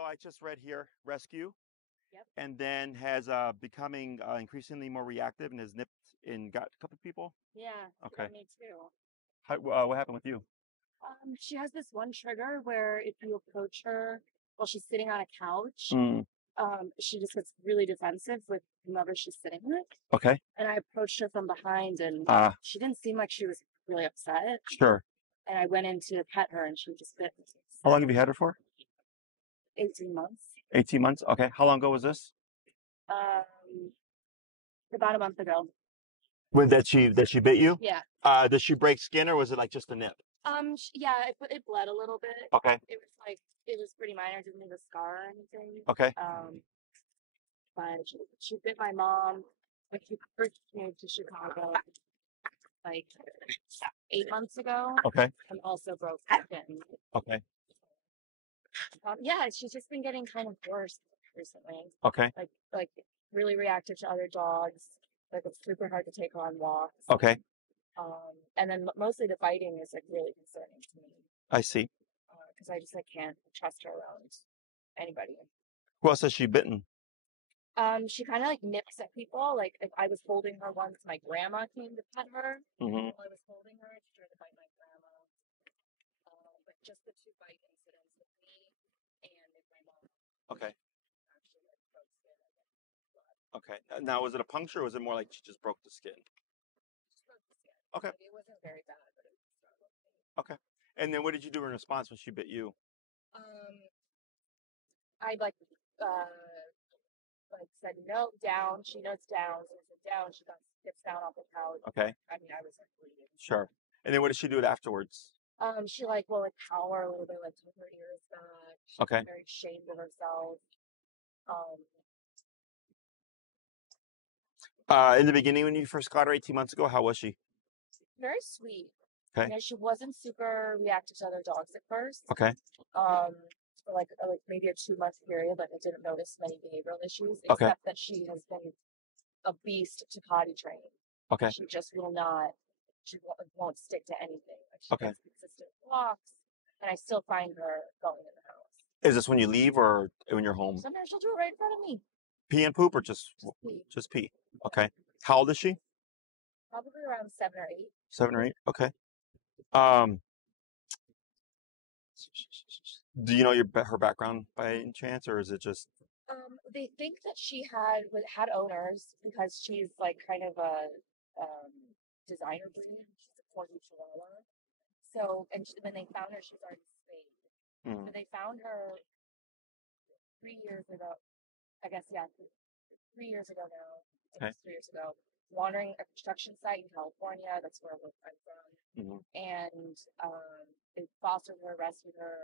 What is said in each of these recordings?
So I just read here, rescue, Yep. and then has becoming increasingly more reactive and has nipped and got a couple people. Yeah, Okay. me too. What happened with you? She has this one trigger where if you approach her while she's sitting on a couch, Mm, she just gets really defensive with whomever she's sitting with. okay. And I approached her from behind, and she didn't seem like she was really upset. Sure. And I went in to pet her, and she just bit me. How long have you had her for? 18 months. 18 months. Okay. How long ago was this? Um, about a month ago. When that she bit you? Yeah. Did she break skin or was it like just a nip? Yeah, it bled a little bit. Okay. It was pretty minor. Didn't leave a scar or anything. Okay. But she bit my mom when she first moved to Chicago, like 8 months ago. Okay. And also broke skin. Okay. Yeah, she's just been getting kind of worse recently. Okay. Like really reactive to other dogs. Like it's super hard to take her on walks. Okay. And then mostly the biting is like really concerning to me. I see. Because I just can't trust her around anybody. Who else has she bitten? She kind of like nips at people. Like if I was holding her once, my grandma came to pet her. Mm-hmm. While I was holding her, she tried to bite my grandma. But just the two bite incidents with me and with my mom. Okay. Actually, like broke skin. Okay. Now, was it a puncture or was it more like she just broke the skin? Just broke the skin. Okay. Like, it wasn't very bad, but it was Okay. And then what did you do in response when she bit you? I said no, down. She knows down. So I said down. She gets down off the couch. Okay. I mean, I was like bleeding. Sure. And then what did she do it afterwards? She will cower a little bit, took her ears back. She's Okay. very ashamed of herself. In the beginning, when you first got her 18 months ago, how was she? Very sweet. Okay. You know, she wasn't super reactive to other dogs at first. Okay. For like maybe a 2 month period, I didn't notice many behavioral issues, Okay. except that she has been a beast to potty train. Okay. She just will not. She won't stick to anything. She Okay. gets consistent walks, and I still find her going in the house. Is this when you leave or when you're home? Sometimes she'll do it right in front of me. Pee and poop or just pee? Just pee. Okay. How old is she? Probably around 7 or 8. 7 or 8. Okay. Do you know her background by any chance, or is it just? They think that she had owners because she's kind of a designer breed. She's a corgi Chihuahua. So, when they found her, she was already spayed. Mm. So they found her 3 years ago. I guess, yeah, 3 years ago now. Okay. 3 years ago, wandering a construction site in California. That's where I'm from. Mm-hmm. And they fostered her, rescued her,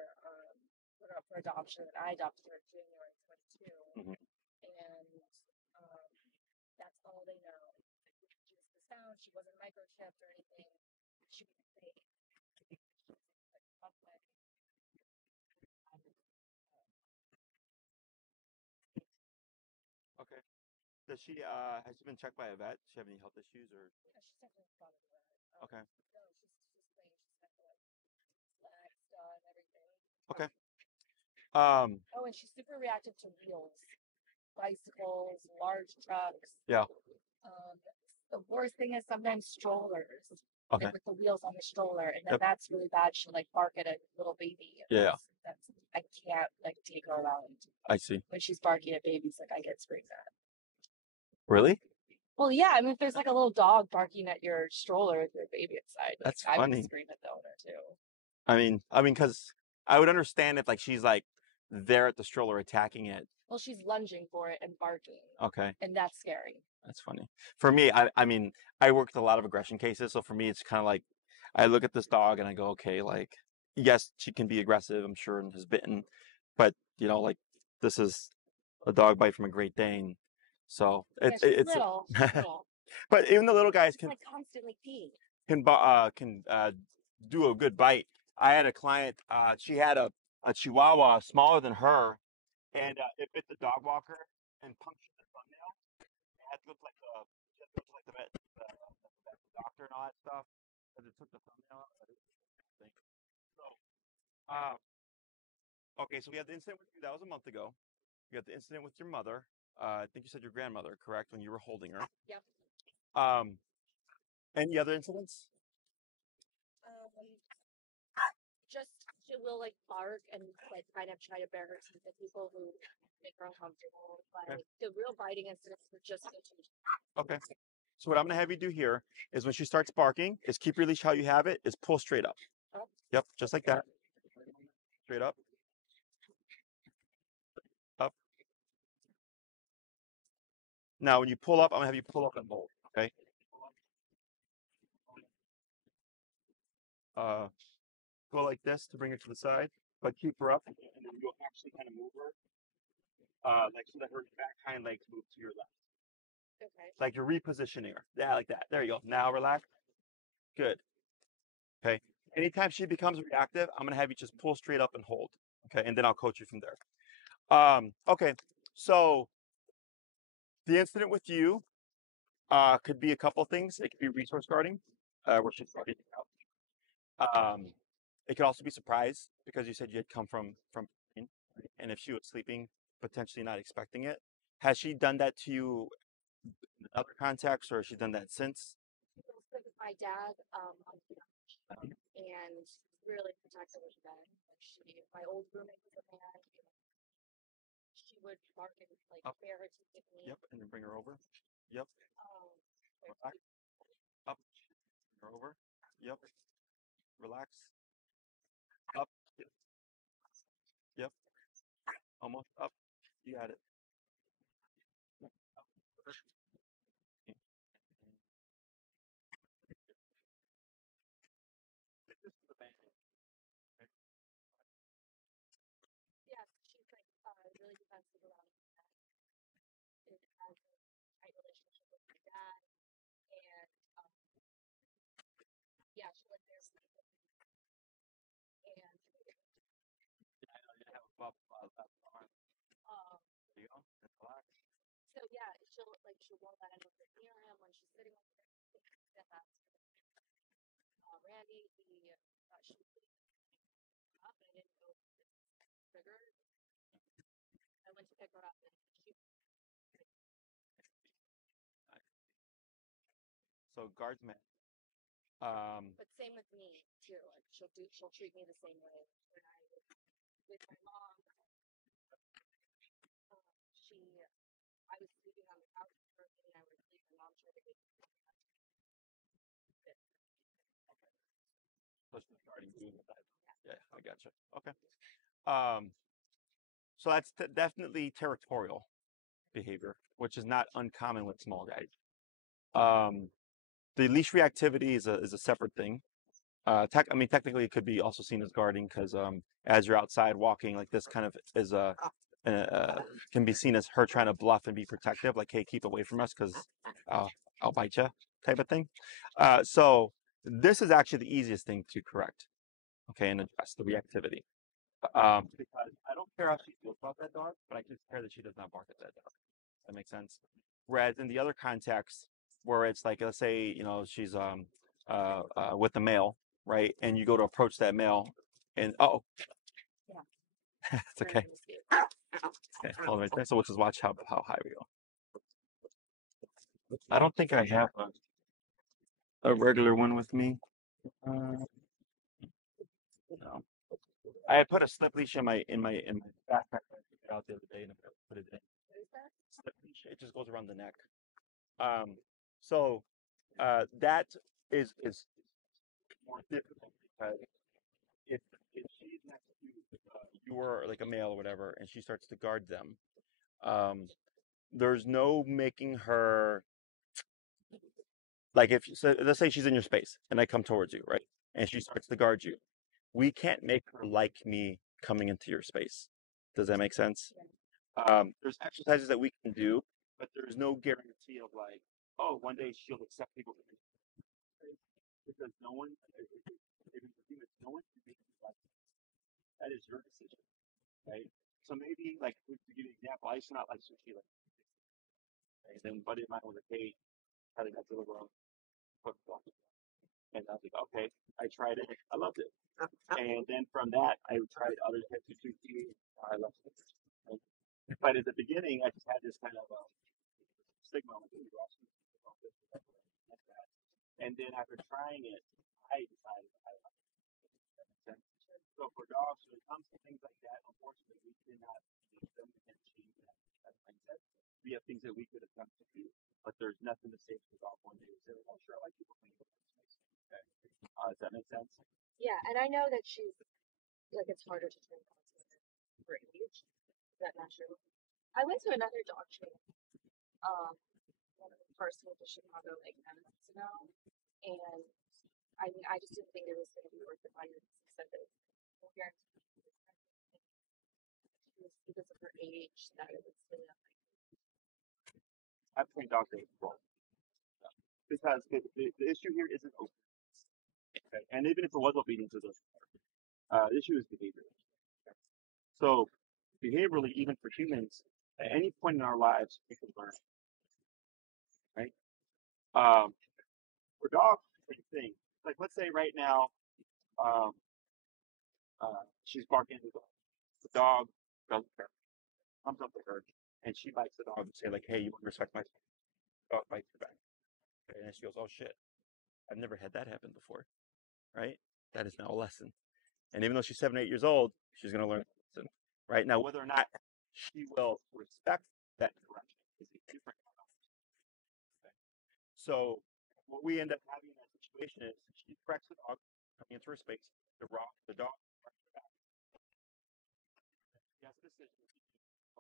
put her up for adoption, and I adopted her in January 22. Mm-hmm. And that's all they know. She was found. She wasn't microchipped or anything. She was safe. Okay. Has she been checked by a vet? Does she have any health issues or? Yeah, she's definitely gone to the vet. Okay. No, she's clean. She's got legs done, everything. Okay. Oh, and she's super reactive to wheels, bicycles, large trucks. Yeah. The worst thing is sometimes strollers. Okay. With the wheels on the stroller, and then that's really bad. She'll bark at a little baby. Yeah. I can't take her around. I see. When she's barking at babies, I get screamed at. Really? Well, yeah. I mean, if there's a little dog barking at your stroller with your baby inside, that's I funny. would scream at the owner too. I mean, because I would understand if she's there at the stroller attacking it. Well, she's lunging for it and barking. Okay. And that's scary. That's funny. For me, I mean, I worked a lot of aggression cases, so for me, it's kind of I look at this dog and I go, okay, yes, she can be aggressive, I'm sure, and has bitten, but this is a dog bite from a Great Dane, so it's little. She's little. But even the little guys can constantly pee. Can do a good bite. I had a client. She had a Chihuahua smaller than her, and it bit the dog walker and punctured the thumbnail. It had to go to the vet, the doctor and all that stuff, because it took the thumbnail out. So, Okay, so we had the incident with you. That was a month ago. We had the incident with your mother. I think you said your grandmother, correct? When you were holding her. Yep. Um, any other incidents? Um, just she will like bark and like kind of try to bare her teeth at people who make her uncomfortable. Okay. But the real biting incidents were just the two. Okay. So what I'm gonna have you do here is when she starts barking, is keep your leash how you have it, is pull straight up. Up. Yep, just like that. Straight up, up. Now when you pull up, I'm gonna have you pull up and hold. Okay. Uh, go like this to bring her to the side, but keep her up, and then you'll actually kind of move her, like so that her back hind legs move to your left, Okay. like you're repositioning her. Yeah, like that. There you go. Now relax. Good. Okay. Anytime she becomes reactive, I'm gonna have you just pull straight up and hold. Okay, and then I'll coach you from there. Okay. So the incident with you could be a couple things. It could be resource guarding, where she's guarding you out. It could also be surprise because you said you had come from, pain, right? And if she was sleeping, potentially not expecting it. Has she done that to you in other contexts, or has she done that since? She was with my dad on the couch and really protective of them. Like my old roommate was a man. She would bark and like Up. bare her teeth at me. Yep, and then bring her over. Yep. Um, Relax. Up. Bring her over. Yep. Relax. Up. Yep. Yep. Almost up. You got it. yeah, she's like really defensive around that. It has a tight relationship with my dad, and yeah, she was there for me. And You have a bubble left arm. um, There you go. And relax. so yeah, she won't let anyone sit near him when she's sitting with him. That Randy, he she was sitting up, and I didn't know it was triggered. I went to pick her up, and she. So guardsman. But same with me too. Like she'll treat me the same way. When I was with my mom, she I was sleeping on the couch with her, and I was sleeping. My mom tried to get it. So she's guarding you. Yeah, I gotcha. Okay. Um, so that's definitely territorial behavior, which is not uncommon with small guys. Um, the leash reactivity is a separate thing. I mean, technically, it could be also seen as guarding because as you're outside walking, like this kind of is can be seen as her trying to bluff and be protective, like, hey, keep away from us because I'll bite you, type of thing. So this is actually the easiest thing to correct, okay, and address the reactivity. Because I don't care how she feels about that dog, but I just care that she does not bark at that dog. That makes sense. Whereas in the other context, where it's like, let's say, she's with the male, right? And you go to approach that male, and Yeah. it's okay. Okay, hold right there. So we'll just watch how high we go. I don't think I have a regular one with me. No. I had put a slip leash in my backpack. I took it out the other day and I put it in. What is that? Slip leash. It just goes around the neck. Um, so that is more difficult because if if she's next to you or like a male or whatever, and she starts to guard them, um, there's no making her like if so let's say she's in your space and I come towards you, right? And she starts to guard you. We can't make her like me coming into your space. Does that make sense? There's exercises that we can do, but there's no guarantee of like, oh, one day she'll accept people because no one, no one can make you like that. That is your decision, right? So maybe like to give you an example, I used to not like sushi, like, right? Then a buddy of mine was like, hey, how did that deliver on? And I was like, okay, I tried it, I loved it, and then from that, I tried other types of treatment. I left it. Right? But at the beginning, I just had this kind of stigma. Like, and then after trying it, I decided I liked it. So for dogs, when it comes to things like that, unfortunately, we cannot change them. We can't change that mindset. We have things that we could attempt to do, but there's nothing to say to the dog one day and say, "Oh, sure, I like people clean up." Okay. Does that make sense? Yeah, and I know that she's like it's harder to train dogs for age. Is that not true? I went to another dog training, one of the first one to Chicago like 9 months ago, and I mean I just didn't think it was going to be worth the money because it was guaranteed because of her age that it was really unlikely. I've trained dogs that well, because the issue here isn't open. Okay? And even if it was obedience, it doesn't matter. The issue is behavior. Okay? So behaviorally, even for humans, at any point in our lives, we can learn. Right? For dogs, same thing. Like let's say right now, um, she's barking at the dog. The dog doesn't care, comes up to her, and she bites the dog and say like, "Hey, you want to respect my space?" Dog bites her back, okay? And she goes, "Oh shit, I've never had that happen before." Right? That is now a lesson. And even though she's 7, 8 years old, she's going to learn a lesson. Right? Now, whether or not she will respect that correction is a different conversation. Okay? So what we end up having in that situation is she corrects the dog coming into her space. The dog corrects her back. She has a decision.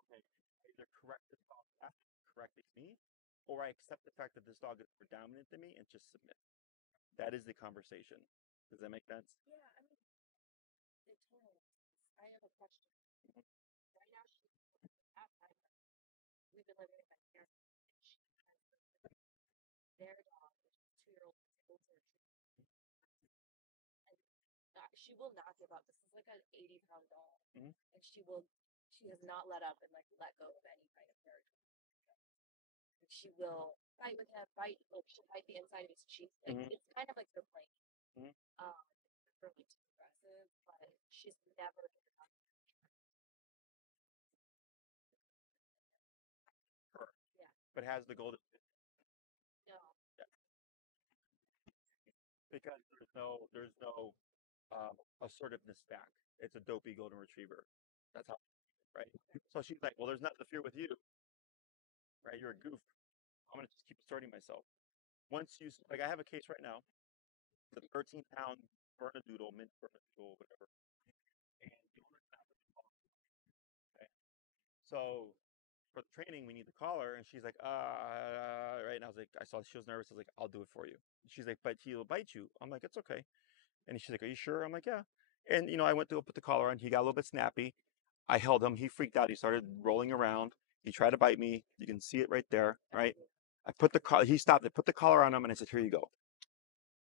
Okay, I either correct this dog back, correcting me, or I accept the fact that this dog is more dominant than me and just submit. That is the conversation. Does that make sense? Yeah, I mean, it totally. I have a question. Right now, she's outside. We've been living with my parents. She has their dog, which is a 2-year-old, able to retrieve, and she will not give up. This is like an 80-pound dog, and she has not let up and like let go of any kind of territory. And she will fight with him, like she'll bite the inside of his cheek. Like it's kind of like her playing. Really too aggressive, but she's never given up. Her. Yeah. But has the goal to No. yeah. Because there's no assertiveness back. It's a dopey golden retriever. That's how, right? So she's like, well, there's nothing to fear with you, right? You're a goof. I'm gonna just keep asserting myself. Once you like, I have a case right now. The 13-pound Bernedoodle, mint Bernedoodle, whatever, and the owner's not with the dog. Okay. So for the training, we need the collar, and she's like, right. And I was like, I saw she was nervous. I was like, I'll do it for you. She's like, but he'll bite you. I'm like, it's okay. And she's like, are you sure? I'm like, yeah. And I went to go put the collar on. He got a little bit snappy. I held him. He freaked out. He started rolling around. He tried to bite me. You can see it right there, right? I put the collar. He stopped. I put the collar on him, and I said, here you go.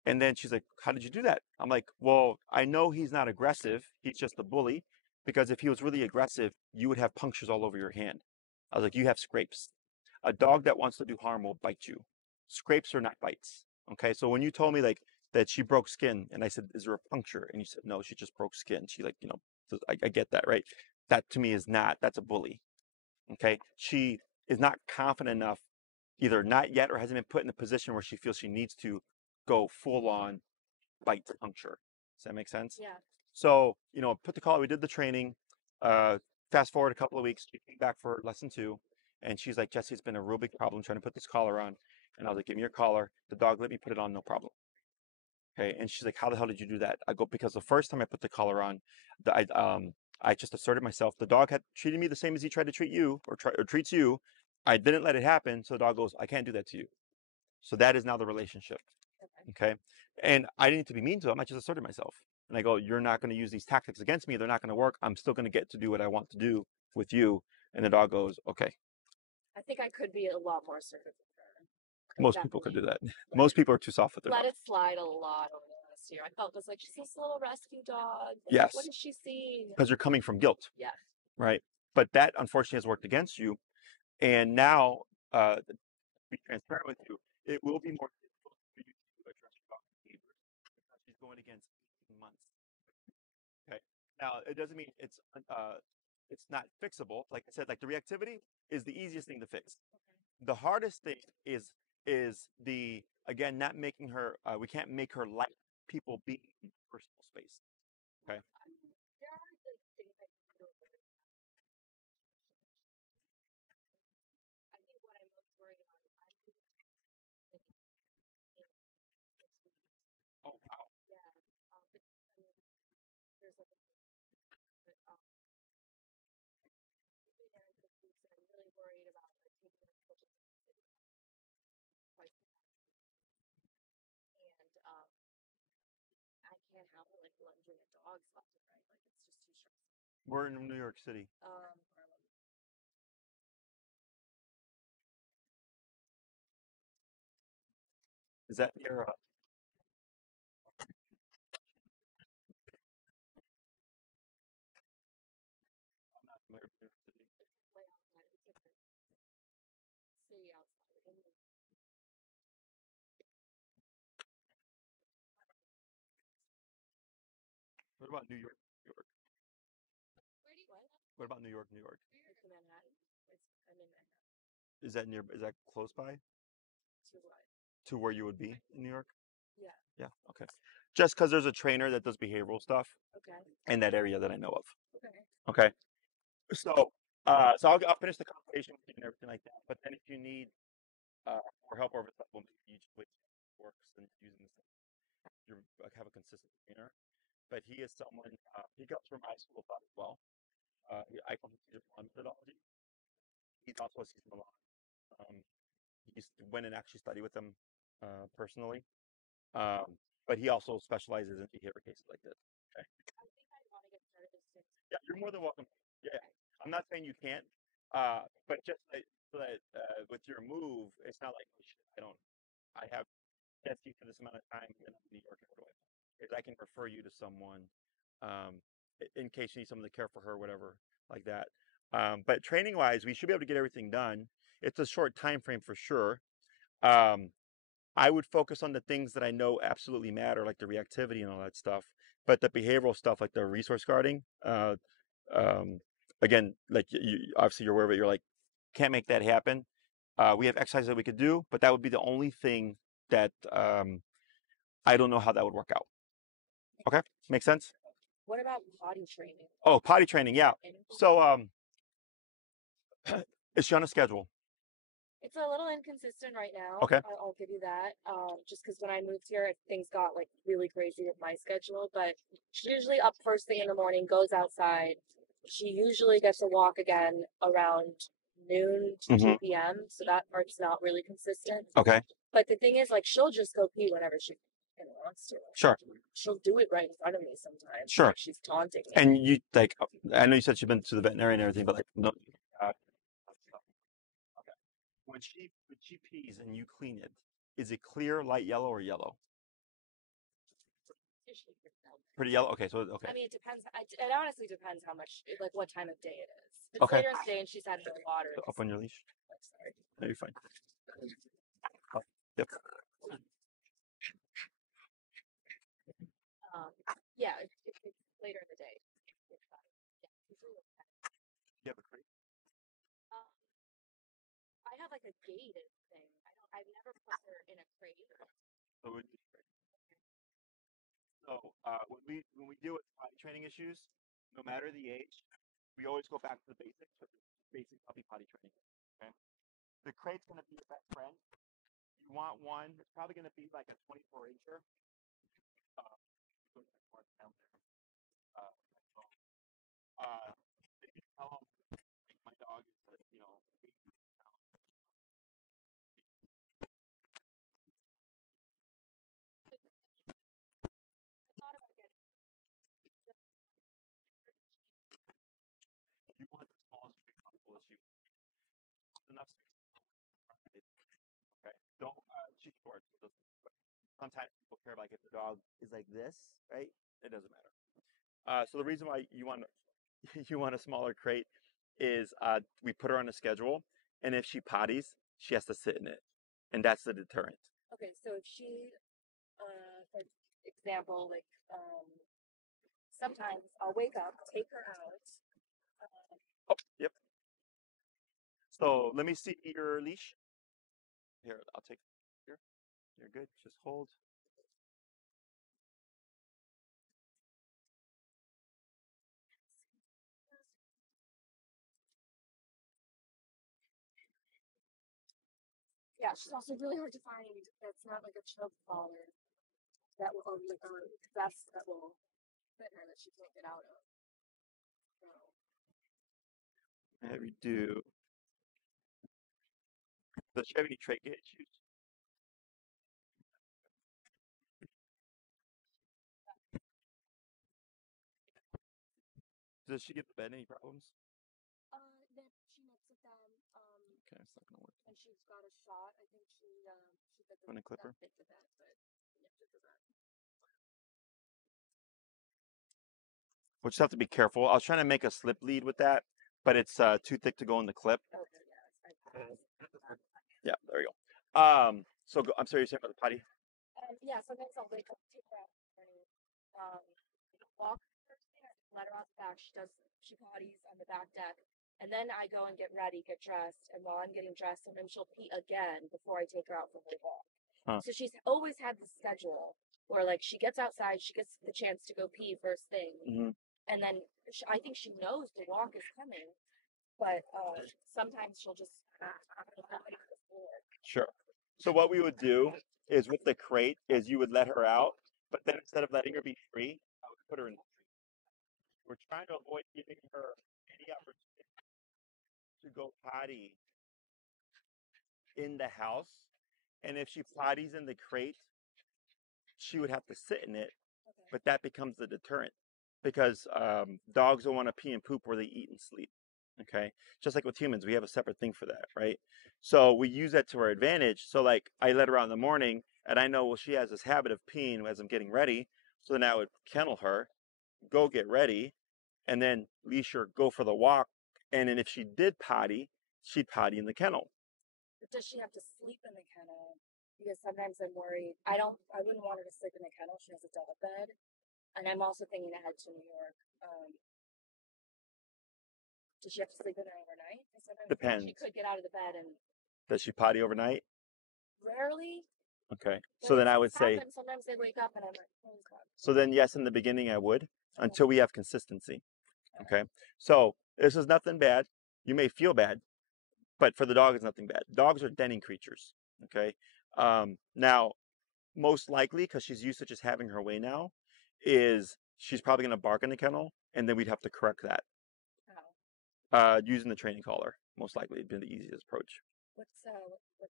And then she's like, how did you do that? I'm like, well, I know he's not aggressive. He's just a bully. Because if he was really aggressive, you would have punctures all over your hand. I was like, you have scrapes. A dog that wants to do harm will bite you. Scrapes are not bites. Okay. So when you told me like that she broke skin, and I said, is there a puncture? And you said, no, she just broke skin. She like, I get that, right? That to me is not, that's a bully. Okay. She is not confident enough, either not yet or hasn't been put in a position where she feels she needs to go full on bite to puncture. Does that make sense? Yeah. So, put the collar, we did the training. Fast forward a couple of weeks, she came back for lesson 2, and she's like, Jesse, it's been a real big problem trying to put this collar on. And I was like, give me your collar. The dog let me put it on, no problem. Okay. And she's like, how the hell did you do that? I go, because the first time I put the collar on, I just asserted myself. The dog had treated me the same as he tried to treat you or treats you. I didn't let it happen. So the dog goes, I can't do that to you. So that is now the relationship. Okay. And I didn't need to be mean to him. I just asserted myself. And I go, you're not going to use these tactics against me. They're not going to work. I'm still going to get to do what I want to do with you. And the dog goes, okay. I think I could be a lot more assertive with her. Most people could do that. Most people are too soft with their Let dogs. it slide a lot over the last year. I felt this like she's this little rescue dog. Yes. What is she seeing? Because you're coming from guilt. Yes. Right. But that unfortunately has worked against you. And now, to be transparent with you, it will be more difficult for you to address your dog's behaviors because she's going against 18 months. Now, it doesn't mean it's not fixable. Like I said, like the reactivity is the easiest thing to fix. The hardest thing is the again not making her. We can't make her like people being in personal space. Okay. There are like things I can do. I think what I'm most worried about is I'm like, Oh wow. yeah. But, I mean, there's like but, there are the foods that I'm really worried about like taking a such a quite and I can't have her like lunging at dogs left and right. Like it's just too stressful. We're in New York City. Harlem. Is that near? I'm not familiar with New York City. Way outside. It's like a city outside. And What about New York? New York. where do you what? What about New York? New York. It's Manhattan. I'm in Manhattan. Is that near? Is that close by To what? to where you would be in New York? Yeah. Yeah. Okay. Just because there's a trainer that does behavioral stuff Okay. in that area that I know of. Okay. Okay. So, so I'll finish the consultation with you and everything like that. But then if you need more help over supplement, you just wait works and using the you have a consistent trainer. But he is someone. He comes from my school thought as well. I come from Territorial methodology. He's also a seasoned alum. Um, he went and actually studied with him personally. But he also specializes in behavior cases like this. Okay. I think I want to get started as soon as Yeah, you're more than welcome. Yeah, okay. I'm not saying you can't, but just like, so that with your move, it's not like oh, shit, I have testing for this amount of time and I'm in New York. What do I? Is I can refer you to someone in case you need someone to care for her, whatever, like that. But training wise, we should be able to get everything done. It's a short time frame for sure. Um, I would focus on the things that I know absolutely matter, like the reactivity and all that stuff. But the behavioral stuff, like the resource guarding, um, again, like obviously you're aware of it. You're like, can't make that happen. We have exercises that we could do, but that would be the only thing that I don't know how that would work out. Okay, makes sense. What about potty training? Oh, potty training, yeah. So, is she on a schedule? It's a little inconsistent right now. Okay. I'll give you that. Just because when I moved here, things got like really crazy with my schedule. But she's usually up first thing in the morning, goes outside. She usually gets a walk again around noon to Mhm. 2 p.m. So that part's not really consistent. Okay. But the thing is, like, she'll just go pee whenever she wants to. Sure. She'll do it right in front of me sometimes. Sure. Like she's taunting me. And you like, I know you said she's been to the veterinarian and everything, but like, no. Okay. When she pees and you clean it, is it clear, light yellow, or yellow? Usually pretty yellow. Pretty yellow. Okay. So okay. I mean, it depends. It honestly depends how much, like, what time of day it is. If it's Okay. later in the day and she's had no water. Up on your leash. Like, sorry. No, you're fine. Oh, yep. Yeah, if it's later in the day. Yeah, usually it's kind You have a crate. of, I have like a gated thing. I've never put her in a crate. So we So when we deal with potty training issues, no matter the age, we always go back to the basics, but basic puppy potty training. Okay. The crate's gonna be your best friend. You want one. It's probably gonna be like a 24 incher. Uh, uh, uh, if you tell them like, my dog is like, 80 pounds. I thought about getting You want the smallest crate possible as you enough space. Okay. Don't cheat for it. Sometimes people care like if the dog is like this, right? It doesn't matter. So the reason why you want you want a smaller crate is we put her on a schedule, and if she potties, she has to sit in it, and that's the deterrent. Okay, so if she, for example, like, sometimes I'll wake up, take her out. Oh, yep. So let me see your leash. Here, I'll take here. You're good. Just hold. Yeah, she's also really hard to find. That's not like a choke collar that will like a vest that will fit her that she can't get out of. So, Have you do. Does she have any trach issues? Does she get the bed any problems? that she mixed with them. Okay, it's not gonna work. And she's got a shot. I think she bit the Gonna clip her. bit the bed, but nipped at the bed. We'll just have to be careful. I was trying to make a slip lead with that, but it's too thick to go in the clip. Okay, yes, I passed. Yeah, there we go. So I'm sorry, you're saying about the potty? Yeah, sometimes I'll wake up, take her out in the morning, walk her first thing, I let her out the back. She potties on the back deck. And then I go and get ready, get dressed. And while I'm getting dressed, sometimes she'll pee again before I take her out for her walk. Huh. So she's always had this schedule where, like, she gets outside, she gets the chance to go pee first thing. Mm-hmm. And then I think she knows the walk is coming. But sometimes she'll just Sure. So what we would do is with the crate is you would let her out, but then instead of letting her be free, I would put her in. We're trying to avoid giving her any opportunity to go potty in the house. And if she potties in the crate, she would have to sit in it, but that becomes the deterrent because dogs don't want to pee and poop where they eat and sleep. Okay, just like with humans, we have a separate thing for that, right? So we use that to our advantage. So like I let her out in the morning, and I know well she has this habit of peeing as I'm getting ready. So then I would kennel her, go get ready, and then leash her, go for the walk. And then if she did potty, she'd potty in the kennel. Does she have to sleep in the kennel? Because sometimes I'm worried. I wouldn't want her to sleep in the kennel. She has a double bed. And I'm also thinking ahead to New York. Does she have to sleep in there overnight? Sometimes Depends. she could get out of the bed and Does she potty overnight? rarely. Okay. So then I would say. Sometimes they wake up and I'm like, oh God. So then yes, in the beginning I would until we have consistency. Okay. So this is nothing bad. You may feel bad, but for the dog, it's nothing bad. Dogs are denning creatures. Okay. Now, most likely, because she's used to just having her way now, is she's probably going to bark in the kennel, and then we'd have to correct that. Using the training collar, most likely, would be the easiest approach.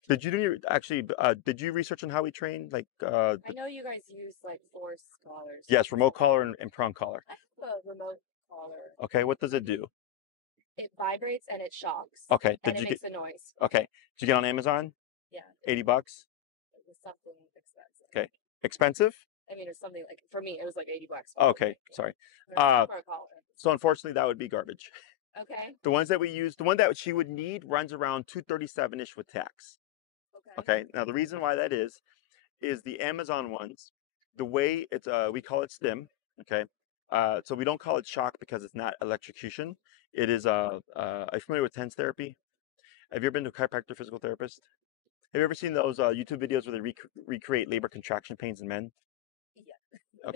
Did you do your actually? Did you research on how we train? Like, I know you guys use like force collars. Yes, remote collar and prong collar. I have a remote collar. Okay, what does it do? It vibrates and it shocks. Okay, and it makes a noise. Okay, did you get on Amazon? Yeah. $80. It was something expensive. Okay, expensive? I mean, it's something like for me, it was like $80. Okay, sorry. For a collar. So unfortunately, that would be garbage. Okay. The ones that we use, the one that she would need runs around $237-ish with tax. Okay. Now the reason why that is the Amazon ones, the way it's we call it stim. Okay. So we don't call it shock because it's not electrocution. It is are you familiar with TENS therapy? Have you ever been to a chiropractor, physical therapist? Have you ever seen those YouTube videos where they recreate labor contraction pains in men? Yeah.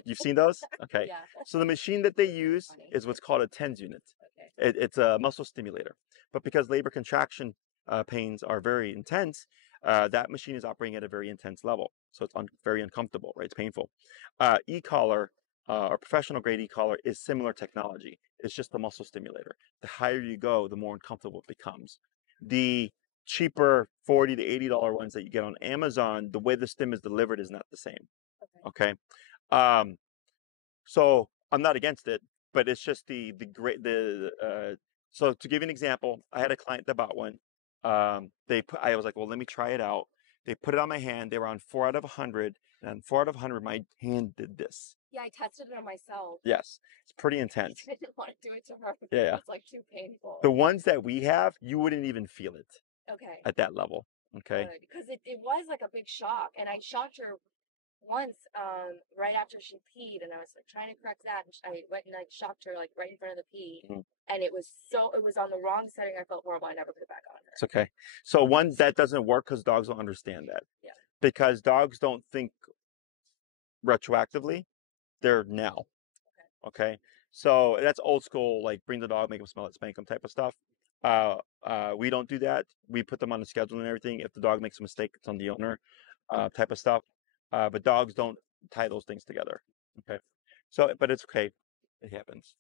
You've seen those? Okay. Yeah. So the machine that they use is what's called a TENS unit. Okay. It's a muscle stimulator. But because labor contraction pains are very intense, that machine is operating at a very intense level. So it's very uncomfortable, right? It's painful. E-collar or professional grade e-collar is similar technology. It's just the muscle stimulator. The higher you go, the more uncomfortable it becomes. The cheaper $40 to $80 ones that you get on Amazon, the way the stim is delivered is not the same. Okay. So I'm not against it, but it's just so to give you an example, I had a client that bought one. I was like, well, let me try it out. They put it on my hand. They were on 4 out of 100, and on 4 out of 100, my hand did this. Yeah, I tested it on myself. Yes, it's pretty intense. I didn't want to do it to her. Yeah. It's like too painful. The ones that we have, you wouldn't even feel it. Okay. At that level. Okay. Because it was like a big shock, and I shocked her once, right after she peed, and I was like trying to correct that, and I went and like shocked her like right in front of the pee, and it was on the wrong setting. I felt horrible. I never put it back on her. It's okay. So one, that doesn't work because dogs don't understand that. Yeah. Because dogs don't think retroactively; they're now. Okay. So that's old school, like bring the dog, make them smell it, spank them type of stuff. We don't do that. We put them on the schedule and everything. If the dog makes a mistake, it's on the owner, type of stuff. But dogs don't tie those things together. Okay. So, but it's okay. It happens.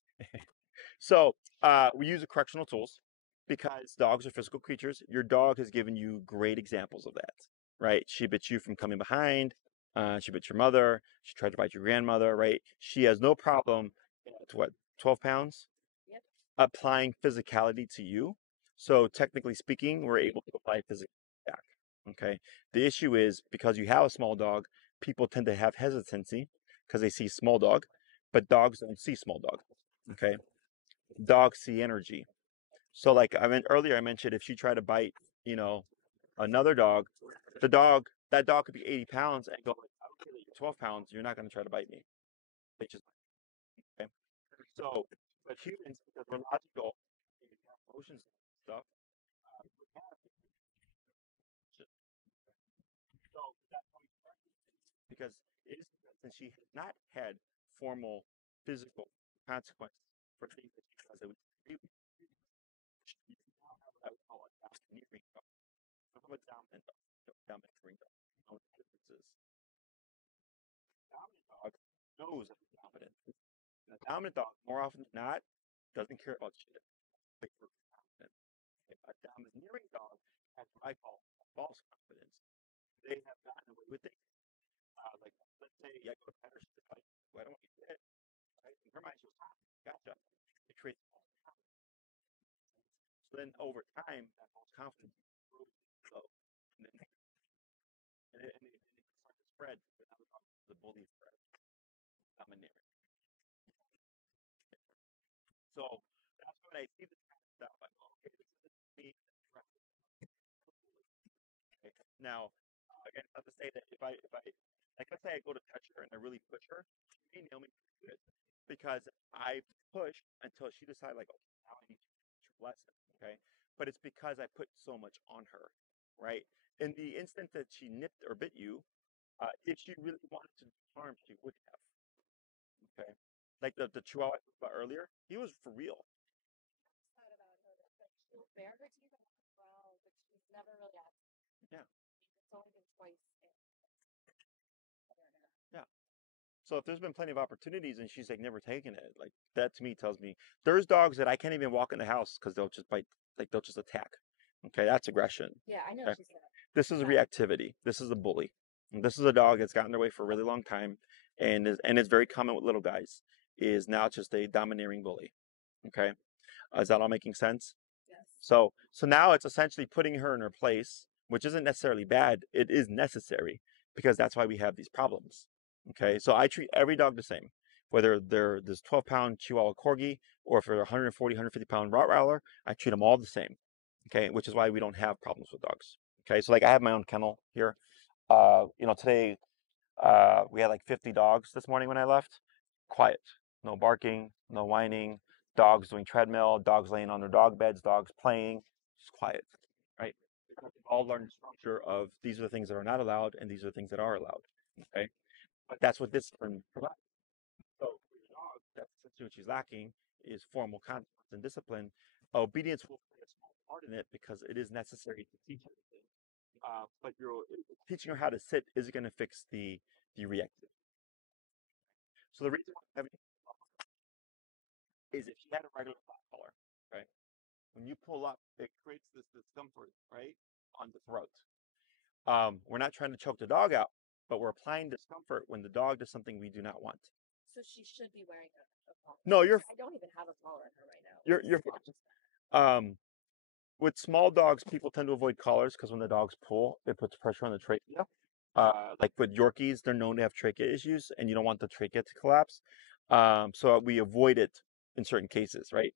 So, we use the correctional tools because dogs are physical creatures. Your dog has given you great examples of that, right? She bit you from coming behind. She bit your mother. She tried to bite your grandmother, right? She has no problem at what, 12 pounds? Yep. Applying physicality to you. So technically speaking, we're able to apply physicality back. Okay. The issue is because you have a small dog, people tend to have hesitancy because they see small dog, but dogs don't see small dog. Okay. Dogs see energy. So like I meant earlier, I mentioned if she tried to bite, you know, another dog, that dog could be 80 pounds and go, I don't care that you're 12 pounds, you're not going to try to bite me. It's just, okay. So, but humans, because we're logical, we have emotions and stuff, we have just, so that's why we correct it. Because it is, since she has not had formal physical consequences for things that she does that we agree with, she now have what I would call a domineering dog. I'm a dominant dog, domineering dog. You know what the difference is? Dominant dog knows that it's dominant. And a dominant dog, more often than not, doesn't care about shit. But you're dominant. A domineering dog has what I call false confidence. They have gotten away with things. Like, let's say, yeah, I go to pet her, she's like, well, I don't want you to hit. Right? In her mind, she was happy. Gotcha. It creates false confidence. So then over time, that false confidence grows low. And then and it starts to spread. But now the bully spread. Domineering. So that's when I see this kind of stuff. I go, okay, this is me. Okay. Now, again, not to say that if I like, let's say I go to touch her and I really push her, she may nail me pretty good because I push until she decides like, okay, now I need to teach her lesson. Okay, but it's because I put so much on her, right? In the instant that she nipped or bit you, if she really wanted to harm, she would have. Okay, like the Chihuahua I talked about earlier, he was for real. Thought about her that she'll bare her teeth and growl, but she's never really asked. Yeah. It's only been twice. Yeah. So if there's been plenty of opportunities and she's like never taken it, like that to me tells me there's dogs that I can't even walk in the house because they'll just bite, like they'll just attack. Okay, that's aggression. Yeah, I know Okay, she's that. this is a reactivity. This is a bully. And this is a dog that's gotten their way for a really long time, and it's very common with little guys. Is now just a domineering bully. Okay, is that all making sense? Yes. So now it's essentially putting her in her place, which isn't necessarily bad. It is necessary because that's why we have these problems. Okay, so I treat every dog the same, whether they're this 12-pound Chihuahua Corgi or if they're 140, 150-pound Rottweiler, I treat them all the same. Okay, which is why we don't have problems with dogs. Okay, so like I have my own kennel here. Today we had like 50 dogs this morning when I left. Quiet, no barking, no whining, dogs doing treadmill, dogs laying on their dog beds, dogs playing, just quiet, right? Because we've all learned the structure of these are the things that are not allowed and these are the things that are allowed, okay? But that's what discipline provides. So for your dog, that's essentially what she's lacking is formal consequence and discipline. Obedience will play a small part in it because it is necessary to teach her the thing. But you're teaching her how to sit is going to fix the reactivity. So the reason why I'm having is if she had a regular flat collar, okay, when you pull up, it creates this discomfort, right, on the throat. We're not trying to choke the dog out, but we're applying discomfort when the dog does something we do not want. So she should be wearing a collar. No, I don't even have a collar on her right now. You're fine. With small dogs, people tend to avoid collars because when the dogs pull, it puts pressure on the trachea. Like with Yorkies, they're known to have trachea issues, and you don't want the trachea to collapse. So we avoid it in certain cases, right?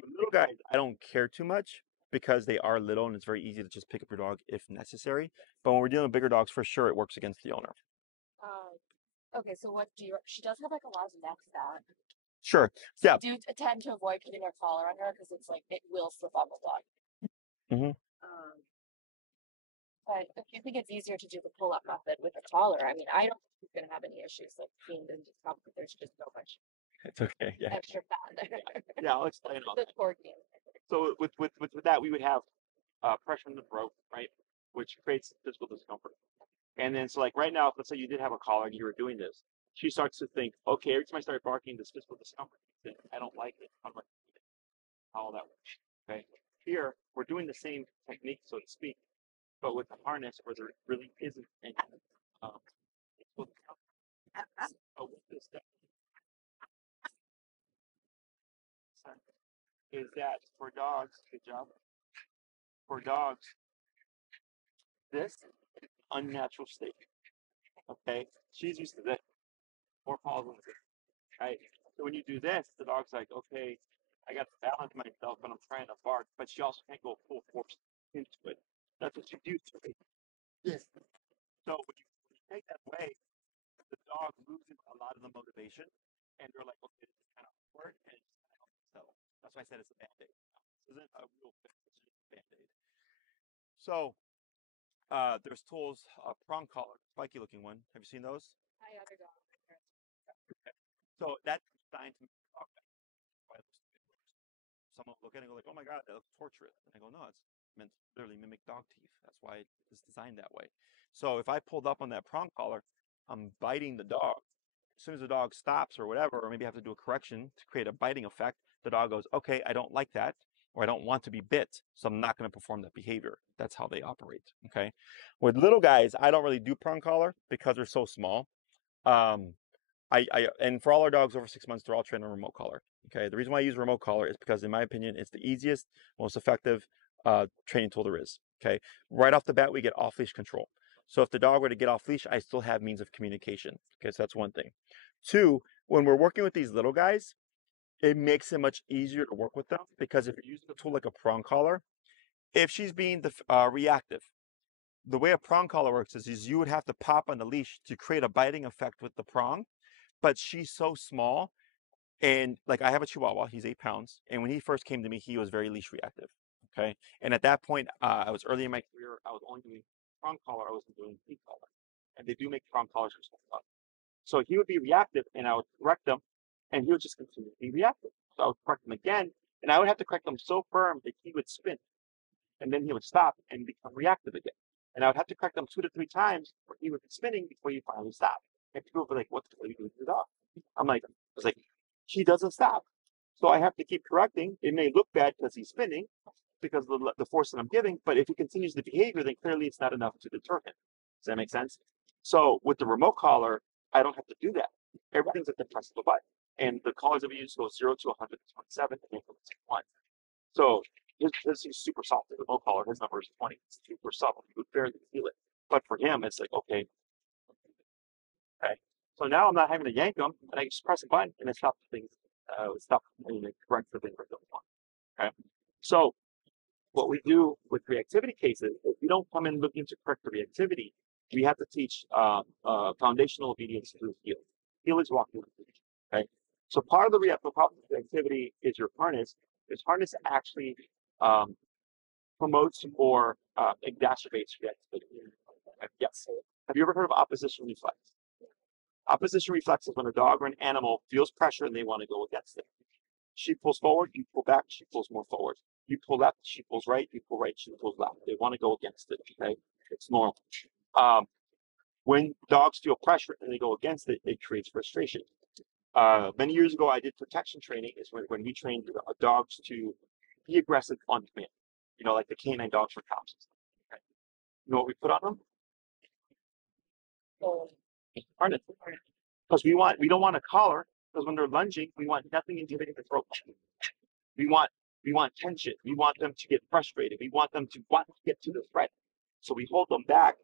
With little guys, I don't care too much because they are little and it's very easy to just pick up your dog if necessary. But when we're dealing with bigger dogs, for sure, it works against the owner. Okay, so what do you? She does have like a lot of neck fat. Sure. Yeah. Do tend to avoid putting a collar on her because it's like it will slip on the dog. Hmm. Um, but if you think it's easier to do the pull-up method with a collar, I mean, I don't think you're gonna have any issues like being in discomfort. There's just so much It's okay. Yeah. extra fat there. Yeah. I'll explain all The that. torquing. So with that, we would have pressure in the throat, right, which creates physical discomfort. And then so like right now, let's say you did have a collar and you were doing this, she starts to think, okay, every time I start barking, this physical discomfort, I don't like it. How do I do it? How that works? Okay. Here we're doing the same technique, so to speak, but with the harness where there really isn't any physical discomfort. But with this step is that for dogs, good job. For dogs, this unnatural state. Okay, she's used to this. More falls into this, right? So when you do this, the dog's like, okay, I got to balance myself when I'm trying to bark, but she also can't go full force into it. That's what you do to it. Yes. So when you take that away, the dog loses a lot of the motivation, and they're like, okay, this is kind of awkward, and it's kind of settle. That's why I said it's a band-aid. This isn't a real fix, it's just a band-aid. So there's tools, prong collar, spiky looking one. Have you seen those? My other dog. So that's designed to make the dog better. Someone will look at it and go like, "Oh my God, that looks torturous," and I go, "No, it's meant to literally mimic dog teeth. That's why it's designed that way." So if I pulled up on that prong collar, I'm biting the dog. As soon as the dog stops or whatever, or maybe I have to do a correction to create a biting effect, the dog goes, "Okay, I don't like that," or "I don't want to be bit, so I'm not going to perform that behavior." That's how they operate. Okay. With little guys, I don't really do prong collar because they're so small. Um, and for all our dogs over 6 months, they're all trained on remote collar. Okay, the reason why I use remote collar is because, in my opinion, it's the easiest, most effective training tool there is. Okay, right off the bat, we get off leash control. So if the dog were to get off leash, I still have means of communication. Okay, so that's one thing. Two, when we're working with these little guys, it makes it much easier to work with them because if you're using a tool like a prong collar, if she's being reactive, the way a prong collar works is you would have to pop on the leash to create a biting effect with the prong, but she's so small. And like I have a Chihuahua, he's 8 pounds. And when he first came to me, he was very leash reactive. Okay. And at that point, I was early in my career. I was only doing prong collar. I wasn't doing lead collar. And they do make prong collars for stuff. So he would be reactive and I would correct him and he would just continue to be reactive. So I would correct him again and I would have to correct him so firm that he would spin and then he would stop and become reactive again. And I would have to correct him 2 to 3 times where he would be spinning before he finally stopped. And people would be like, what are you doing to the dog? I was like, he doesn't stop. So I have to keep correcting. It may look bad because he's spinning because of the force that I'm giving, but if he continues the behavior, then clearly it's not enough to deter him. Does that make sense? So with the remote collar, I don't have to do that. Everything's at the press of a button. And the collars that we use go 0 to 127 and 1. So his is super soft. The remote collar, his number is 20. It's super subtle. You would barely feel it. But for him, it's like, okay. So now I'm not having to yank them, and I just press a button, and it stops things. Stop correct the thing we're going on. Okay. So what we do with reactivity cases is we don't come in looking to correct the reactivity. We have to teach foundational obedience through heel. Heel is walking with leash. Okay. So part of the reactivity is your harness. This harness actually promotes or exacerbates reactivity. Yes. Have you ever heard of opposition reflex? Opposition reflex is when a dog or an animal feels pressure and they want to go against it. She pulls forward, you pull back, she pulls more forward. You pull left, she pulls right, you pull right, she pulls left. They want to go against it. Okay, it's normal. When dogs feel pressure and they go against it, it creates frustration. Many years ago, I did protection training. Is when we trained dogs to be aggressive on command. You know, like the canine dogs for cops. Okay. You know what we put on them? Harness. Because we don't want a collar. Because when they're lunging, we want nothing inhibiting the throat. We want tension. We want them to get frustrated. We want them to want to get to the threat. So we hold them back.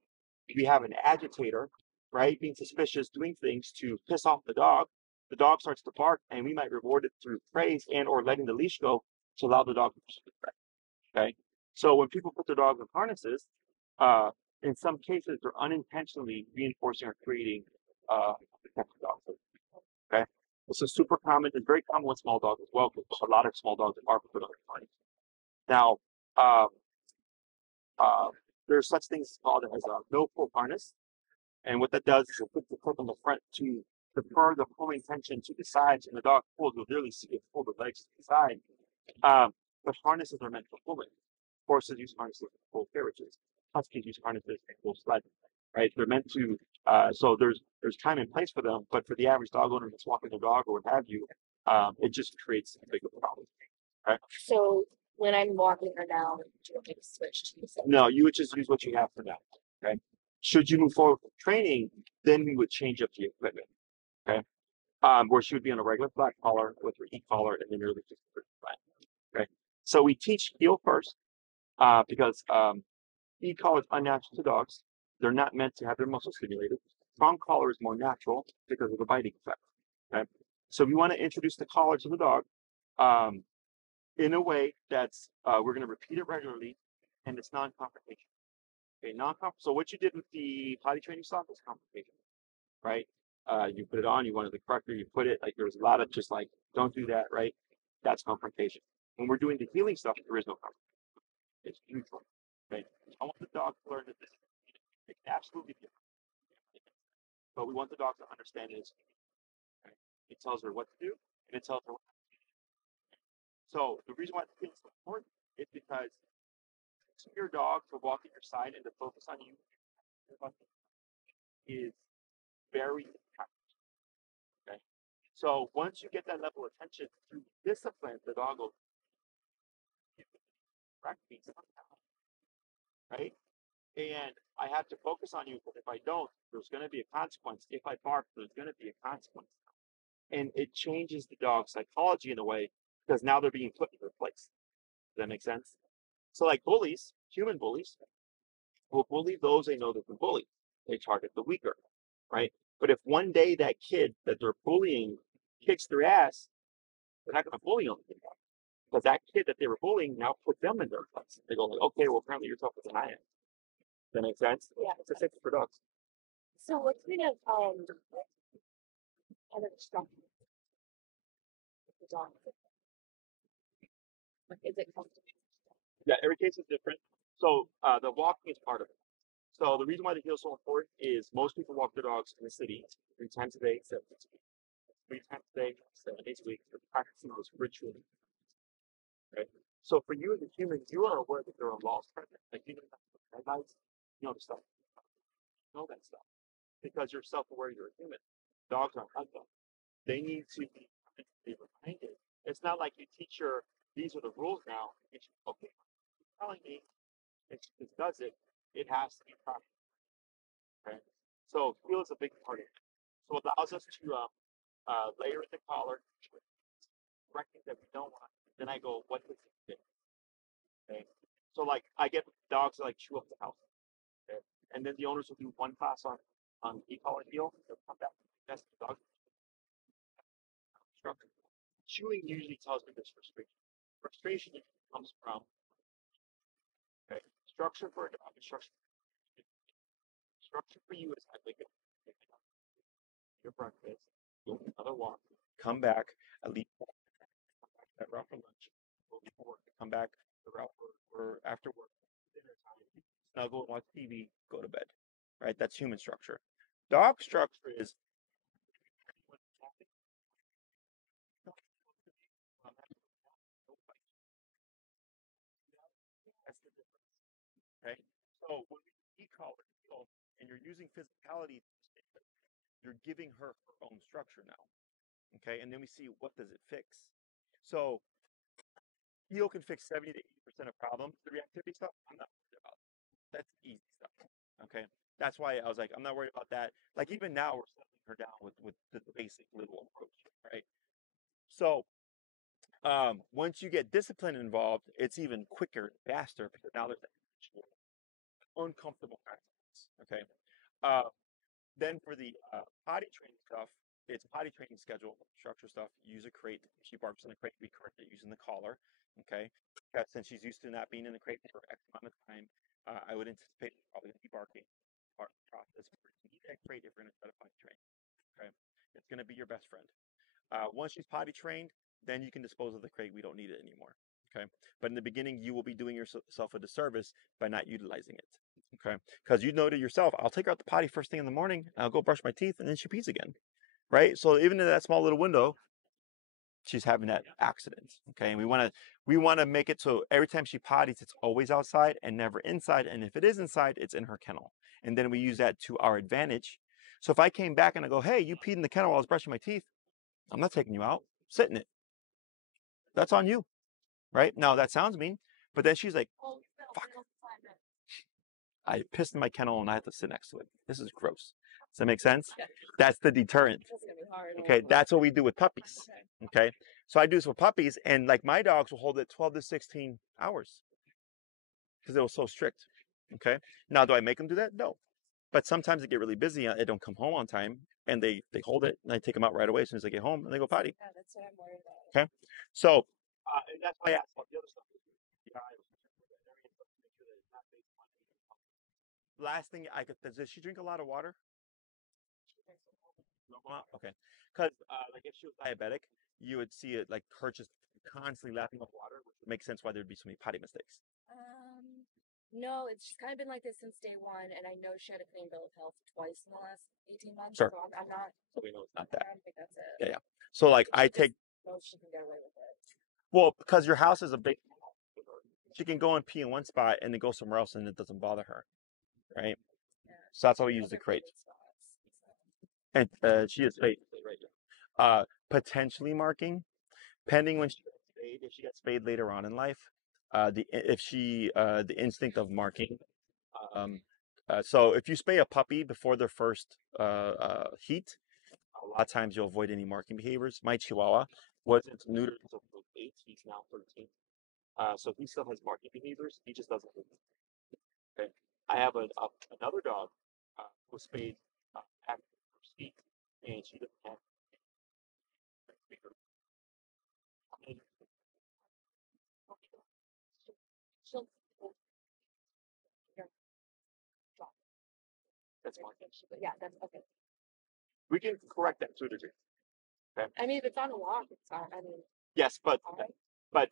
We have an agitator, right? Being suspicious, doing things to piss off the dog. The dog starts to bark, and we might reward it through praise and or letting the leash go to allow the dog to pursue the threat. Okay. So when people put their dogs in harnesses, uh, in some cases they're unintentionally reinforcing or creating protect the dog. Okay, this is super common. It's very common with small dogs as well, because a lot of small dogs are put on harness. Now, um, uh, there's such things called as a no pull harness, and what that does is it puts the foot on the front to defer the pulling tension to the sides, and the dog pulls. You'll literally see it pull the legs to the side. But harnesses are meant for pulling. Horses use harnesses to pull carriages. Huskies use harnesses to pull sled. Right? They're meant to. So there's time and place for them, but for the average dog owner that's walking their dog or what have you, it just creates a bigger problem. Right? So when I'm walking her now, do you want me to switch to this? No, you would just use what you have for now. Okay. Should you move forward with training, then we would change up the equipment. Okay. Where she would be on a regular flat collar with her e-collar and then really just flat. Okay. So we teach heel first, because e-collar is unnatural to dogs. They're not meant to have their muscles stimulated. Strong collar is more natural because of the biting effect. Okay. So we want to introduce the collar to the dog, in a way that's we're going to repeat it regularly, and it's non-confrontation. Okay, so what you did with the potty training stuff is confrontation, right? You put it on, you wanted the corrector, you put it, like there was a lot of just like, don't do that, right? That's confrontation. When we're doing the healing stuff, there is no confrontation. It's neutral. Okay. I want the dog to learn that this it can absolutely be, but we want the dog to understand it. Okay? It tells her what to do, and it tells her what to do. So the reason why the healing is so important is because your dog to walk at your side and to focus on you is very impactful. Okay. So once you get that level of attention through discipline, the dog will correct me somehow, right? And I have to focus on you, but if I don't, there's going to be a consequence. If I bark, there's going to be a consequence. And it changes the dog's psychology in a way because now they're being put in their place. Does that make sense? So, like bullies, human bullies, will bully those they know they can bully. They target the weaker, right? But if one day that kid that they're bullying kicks their ass, they're not going to bully them anymore. Because that kid that they were bullying now put them in their place. They go like, okay, well, apparently you're tougher than I am. Does that make sense? Yeah. It's a safety for dogs. So what kind of structure is the dog? Like, is it comfortable? Yeah, every case is different. So the walking is part of it. So the reason why the heel is so important is most people walk their dogs in the city 3 times a day, 7 days a week. 3 times a day, 7 days a week. They're practicing this ritually. Right? So for you as a human, you are aware that there are laws present. Like you know the red lights, you know the stuff. You know that stuff. Because you're self-aware you're a human. Dogs aren't like that. They need to be reminded. It's not like you teach her these are the rules now. It's okay. You're telling me if she does it, it has to be proper. Okay. So feel is a big part of it. So it allows us to layer the collar, correcting that we don't want. Then I go, what does it fit? Okay. So like I get dogs that like chew up the house. Okay. And then the owners will do one class on e-collar heel. They'll come back and test the dog structure. Chewing usually tells me this frustration. Frustration comes from okay, structure for a dog and structure for you is I wake up, your breakfast, go for another walk, come back, I leave that route for lunch, go for work, come back, the route for after work, dinner time, snuggle, watch TV, go to bed. Right? That's human structure. Dog structure is that's the difference. Okay? So when we e-collar and you're using physicality, you're giving her her own structure now. Okay, and then we see what does it fix. So heel can fix 70 to 80% of problems. The reactivity stuff, I'm not worried about. That's easy stuff. Okay, that's why I was like, I'm not worried about that. Like even now, we're settling her down with the basic little approach, right? So once you get discipline involved, it's even quicker, faster because now there's that uncomfortable consequence. Okay. Uh, Then for the potty training stuff, it's potty training schedule, structure stuff. Use a crate. If she barks in the crate, we correct it using the collar. Okay. Since she's used to not being in the crate for X amount of time, I would anticipate she's probably going to be barking part of the process. We need that crate if we're going to set a potty train. Okay, it's going to be your best friend. Once she's potty trained, then you can dispose of the crate. We don't need it anymore. Okay, but in the beginning, you will be doing yourself a disservice by not utilizing it. Okay, because you know to yourself, I'll take her out the potty first thing in the morning. I'll go brush my teeth, and then she pees again. Right. So even in that small little window, she's having that accident. Okay, and we want to make it so every time she potties, it's always outside and never inside. And if it is inside, it's in her kennel. And then we use that to our advantage. So if I came back and I go, hey, you peed in the kennel while I was brushing my teeth, I'm not taking you out. Sit in it. That's on you. Right? Now that sounds mean, but then she's like, fuck, I pissed in my kennel and I have to sit next to it. This is gross. Does that make sense? That's the deterrent. Okay, that's what we do with puppies. Okay, so I do this with puppies, and like my dogs will hold it 12 to 16 hours because it was so strict. Okay, now do I make them do that? No, but sometimes they get really busy. They don't come home on time, and they hold it, and I take them out right away as soon as they get home, and they go potty. Yeah, that's what I'm worried about. Okay, so and that's why I asked about the other stuff. Last thing I could, does she drink a lot of water? Okay, because like if she was diabetic, you would see it like her just constantly lapping up water, which would make sense why there'd be so many potty mistakes. No, it's just kind of been like this since day one, and I know she had a clean bill of health twice in the last 18 months. Sure. So I'm not. So we know it's not I that. don't think that's it. Yeah, yeah. So like I take, No, she can get away with it. well, because your house is a big, she can go and pee in one spot and then go somewhere else and it doesn't bother her, right? Yeah. So that's how we use the crate. And she is spayed, right? Potentially marking, pending when she gets spayed. If she gets spayed later on in life, the instinct of marking. Um, so if you spay a puppy before their first heat, a lot of times you'll avoid any marking behaviors. My Chihuahua wasn't neutered until 8. He's now 13. So he still has marking behaviors. He just doesn't. Okay. I have another dog who was spayed after the first heat, and she doesn't have. She'll. That's marking. Yeah, that's okay. We can correct that to a degree. Okay. I mean, if it's on a walk, it's not. I mean. Yes, but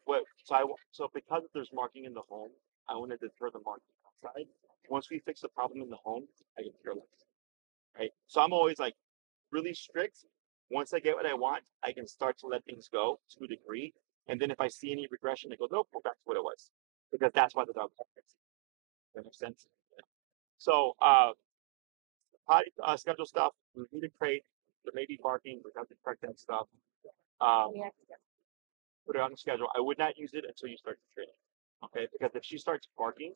what? So because there's marking in the home, I want to deter the marking outside. Once we fix the problem in the home, I can care less. Right. So I'm always like really strict. Once I get what I want, I can start to let things go to a degree. And then if I see any regression, I go, nope, go back to what it was. Because that's why the dog fixed. That makes sense. So potty schedule stuff, we need a crate, there may be barking, we have to correct that stuff. Yeah. Put it on the schedule. I would not use it until you start the training. Okay, because if she starts barking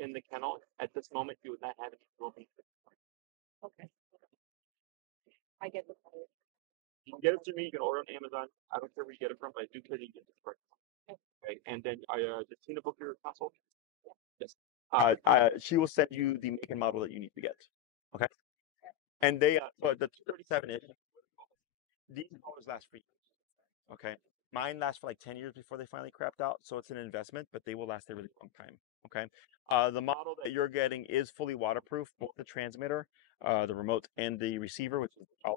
in the kennel at this moment, you would not have any roaming. Okay. I get the point. You can get it to me. You can order on Amazon. I don't care where you get it from, but I do care that you get it correct. Okay, and then did Tina book your consult? Yes. She will send you the make and model that you need to get. Okay. And they, but the 237-ish, these colors last for years. Okay. Mine last for like 10 years before they finally crapped out. So it's an investment, but they will last a really long time. Okay. The model that you're getting is fully waterproof, both the transmitter, the remote, and the receiver, which is the collar.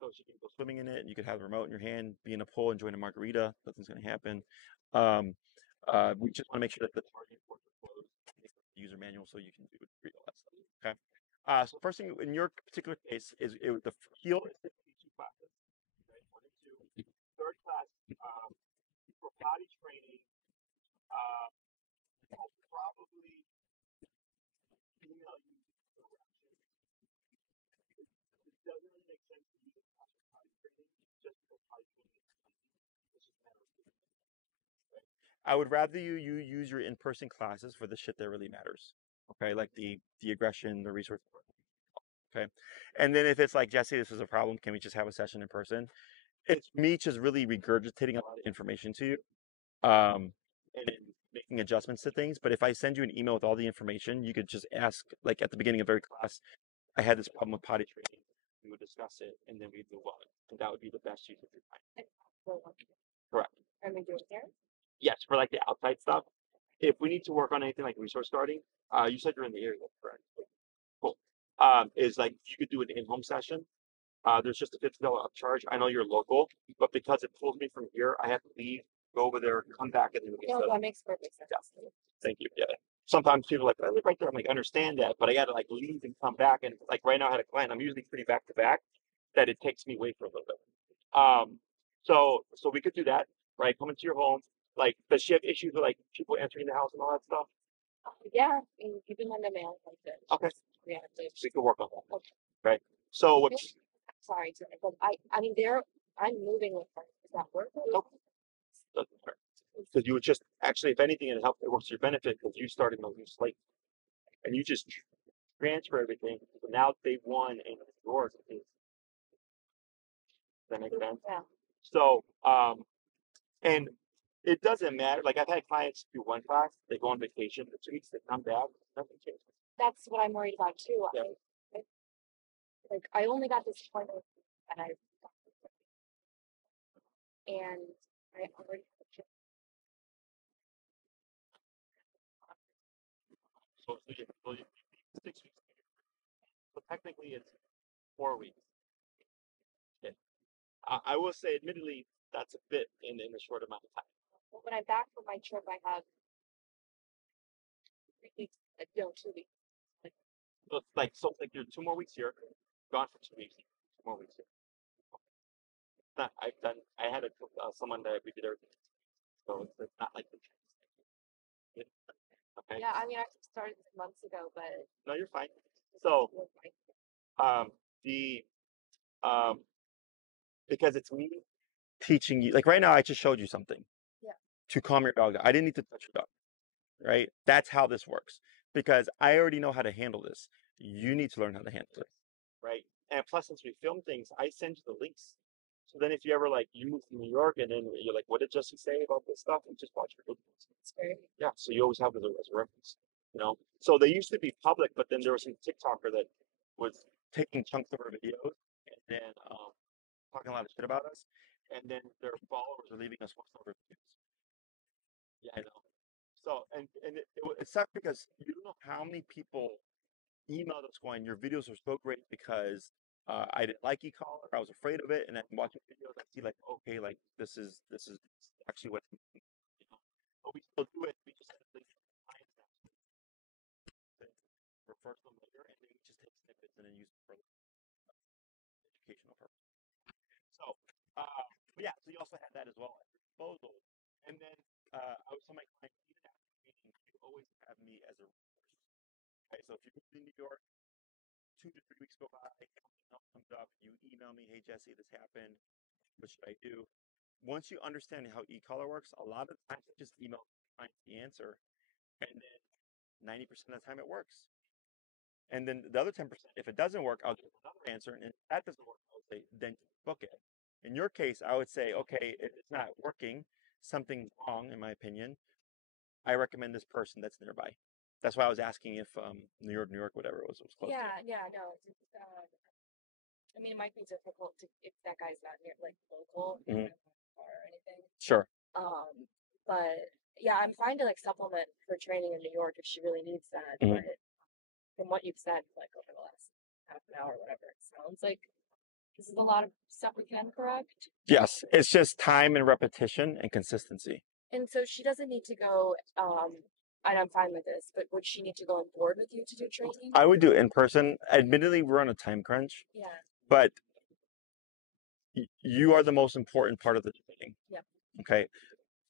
So you can go swimming in it, and you could have the remote in your hand, be in a pool, enjoying a margarita. Nothing's going to happen. We just want to make sure that the target ports are closed, the user manual, so you can do read all that stuff. Okay. So first thing in your particular case is the heel is 52 classes. Okay, 1 and 2. Third class for potty training. I'll probably email you the directions. It doesn't really make sense to use class for potty training just because potty training is easy. It's just a matter of doing it. Okay? I would rather you use your in-person classes for the shit that really matters. Okay, like the aggression, the resource. Okay, and then if it's like Jesse, this is a problem. Can we just have a session in person? It's me just really regurgitating a lot of information to you, and then making adjustments to things. But if I send you an email with all the information, you could just ask, like at the beginning of every class, I had this problem with potty training. We would discuss it, and then we'd move on. And that would be the best use of your time. Correct. And we do it there? Yes, for like the outside stuff. If we need to work on anything like resource guarding, you said you're in the area, correct? Cool. Is like you could do an in-home session, There's just a $50 upcharge. I know you're local, but because it pulls me from here, I have to leave, go over there, come back, and then we No, get that makes perfect sense. Yeah. Thank you. Yeah. Sometimes people are like, I live right there. I'm like, I understand that, but I got to like leave and come back. And like right now, I had a client. I'm usually pretty back to back. That it takes me away for a little bit. So we could do that, right? Come into your home. Like, does she have issues with like people entering the house and all that stuff? Yeah, and even when the mail comes in. Okay. Reactive. We could work on that. Okay. Right. So what? Sorry to but I mean I'm moving with her. Is that work? Nope. Doesn't matter. Because you would just actually, if anything, it helps. It works to your benefit because you started on a new slate, and you just transfer everything. So now day one and it's yours. Does that make sense? Yeah. So and it doesn't matter. Like I've had clients do one class, they go on vacation for 2 weeks, they come back, nothing changes. That's what I'm worried about too. Yeah. I only got this appointment and I already So you 6 weeks. So technically it's 4 weeks. Yeah. I will say, admittedly, that's a bit in a short amount of time. But when I'm back from my trip, I have 3 weeks, no, 2 weeks. So it's like you're 2 more weeks here, gone for 2 weeks, 2 more weeks here. Not, I had someone that we did everything. So it's not like the okay. Yeah, I mean, I started this months ago, but No, you're fine. So, the because it's me teaching you. Like right now, I just showed you something. Yeah. To calm your dog down. I didn't need to touch your dog, right? That's how this works. Because I already know how to handle this. You need to learn how to handle it, right? And plus, since we film things, I send you the links. So then, if you ever like you move to New York and then you're like, "What did Jesse say about this stuff?" and just watch your videos. It's great. Yeah, so you always have it as a reference, you know. So they used to be public, but then there was some TikToker that was taking chunks of our videos and then talking a lot of shit about us, and then their followers are leaving us voiceover reviews. Yeah, I know. So it sucked because you don't know how many people emailed us going, "Your videos are so great because I didn't like e-collar, I was afraid of it, and I'm watching videos, I see like, okay, like this is actually what you know." But we still do it. We just have to link to clients that refer to them later, and then we just take snippets and then use them for educational purposes. So, but yeah, so you also had that as well at your disposal. And then I was telling my clients, even after meetings, you always have me as a resource. Okay, so if you move to New York, 2 to 3 weeks go by, something else comes up, you email me, "Hey Jesse, this happened. What should I do?" Once you understand how e-collar works, a lot of times I just email clients the answer, and then 90% of the time it works. And then the other 10%, if it doesn't work, I'll do another answer. And if that doesn't work, I would say, then book it. In your case, I would say, okay, if it's not working, something's wrong, in my opinion. I recommend this person that's nearby. That's why I was asking if New York, whatever it was close to. Yeah, no. I mean, it might be difficult to if that guy's not near like local or anything. Sure. But yeah, I'm trying to like supplement her training in New York if she really needs that. But from what you've said, like over the last half an hour or whatever, it sounds like this is a lot of stuff we can correct. Yes, it's just time and repetition and consistency. And so she doesn't need to go, and I'm fine with this, but would she need to go on board with you to do training? I would do it in person. Admittedly, we're on a time crunch. Yeah. But you are the most important part of the training. Yeah. Okay.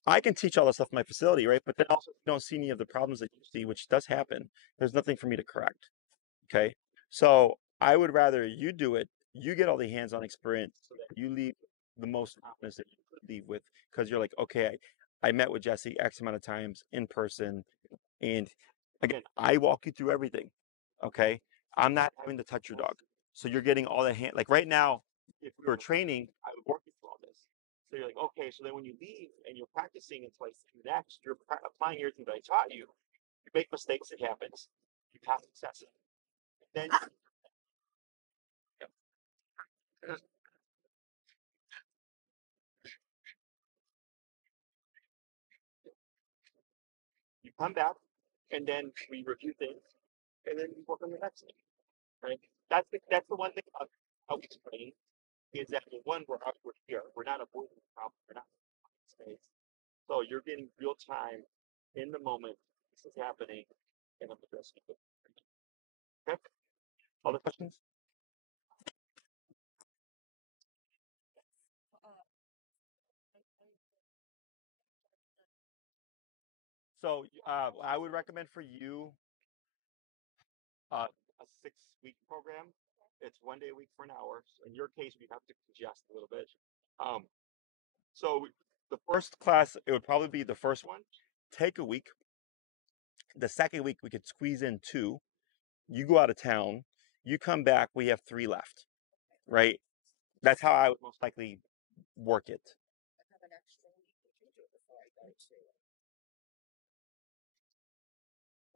I can teach all this stuff in my facility, right? But then also, if you don't see any of the problems that you see, which does happen, there's nothing for me to correct. Okay. So I would rather you do it, you get all the hands on experience so that you leave the most confidence that you could leave with, because you're like, okay, I met with Jesse X amount of times in person. And again, I walk you through everything. Okay. I'm not having to touch your dog. So you're getting all the hand, like right now, if we were training, I would work you through all this. So you're like, okay, so then when you leave and you're practicing until I see you next, you're applying everything that I taught you. You make mistakes, it happens. You have successes. Then you come back, and then we review things, and then we work on the next thing. Right? That's the one thing about how we train is that one, we're here. We're not avoiding the problem. We're not in space. So you're getting real time in the moment. This is happening, and I'm addressing it. Okay. Other questions? So I would recommend for you a 6 week program. It's 1 day a week for an hour. So in your case, we have to congest a little bit. Um, so the first class, it would probably be the first one. Take a week. The second week, we could squeeze in 2. You go out of town. You come back. We have 3 left. Right. That's how I would most likely work it. I have an extra week. We can do it before I go to.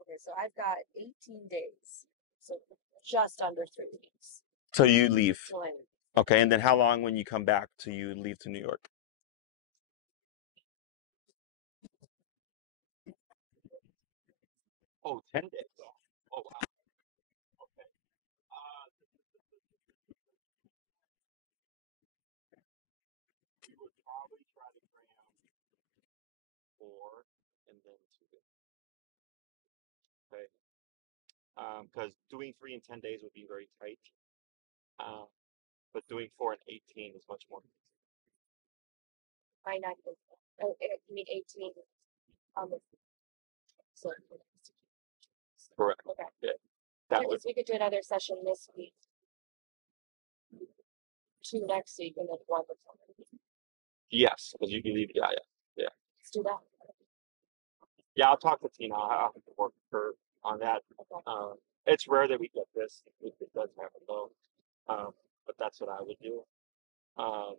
Okay, so I've got 18 days. So just under 3 weeks. So you leave. till I leave. Okay. And then how long when you come back till you leave to New York? Oh, 10 days. Oh, wow. Okay. We would probably try to cram 4 and then 2. Okay. Because doing 3 in 10 days would be very tight. But doing 4 in 18 is much more. Why not? Oh, you mean 18 on the. So, Correct. okay. Yeah. That That would. means we could do another session this week, 2 next week, and then 1 the following week. Yes, because you can leave. Yeah, yeah, yeah. Let's do that. Yeah, I'll talk to Tina. I'll have to work with her on that. Okay. It's rare that we get this. It does happen though. But that's what I would do. Um,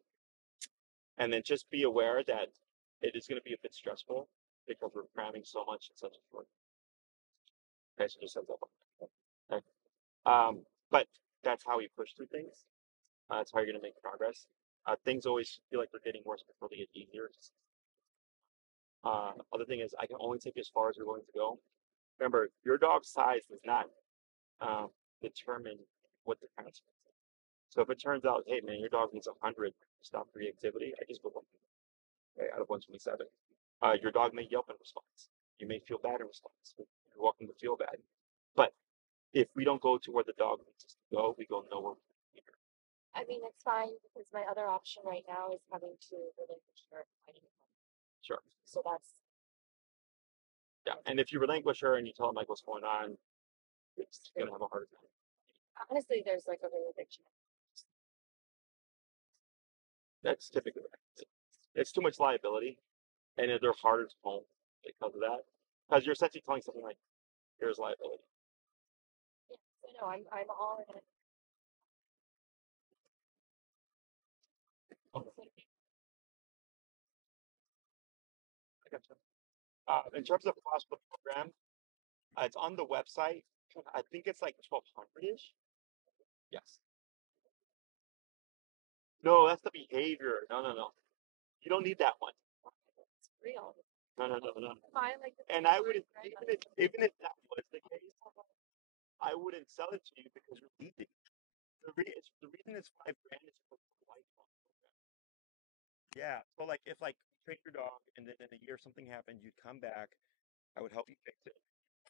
and then just be aware that it is going to be a bit stressful because we're cramming so much in such a short. Okay, so just heads up. Okay. But that's how we push through things. That's how you're going to make progress. Things always feel like they're getting worse before they get easier. Other thing is, I can only take you as far as you're willing to go. Remember, your dog's size does not determine what the consequence is. So if it turns out, hey man, your dog needs 100 to stop reactivity, I just go 100, okay, out of 127. Your dog may yelp in response. You may feel bad in response. You're welcome to feel bad. But if we don't go to where the dog needs us to go, we go nowhere. I mean, it's fine because my other option right now is having to relinquish her. Sure. So that's. Yeah. And if you relinquish her and you tell them like what's going on, it's gonna have a hard time. Honestly, there's like a really big chance. That's typically it's too much liability, and they're harder to home because of that. Because you're essentially telling something like, "Here's liability." Yeah, I know. I'm all in it. Okay, I gotcha. In terms of cost per program, it's on the website. I think it's like 1,200 ish. Yes. No, that's the behavior. No, no, no. You don't need that one. It's real. No, no, no, no. Fine, like. And I would, even if that was the case, I wouldn't sell it to you because you're leaving. The reason it's $5,000 is for the lifelong program. Yeah. So like if like you train your dog and then in a year something happened, you'd come back, I would help you fix it.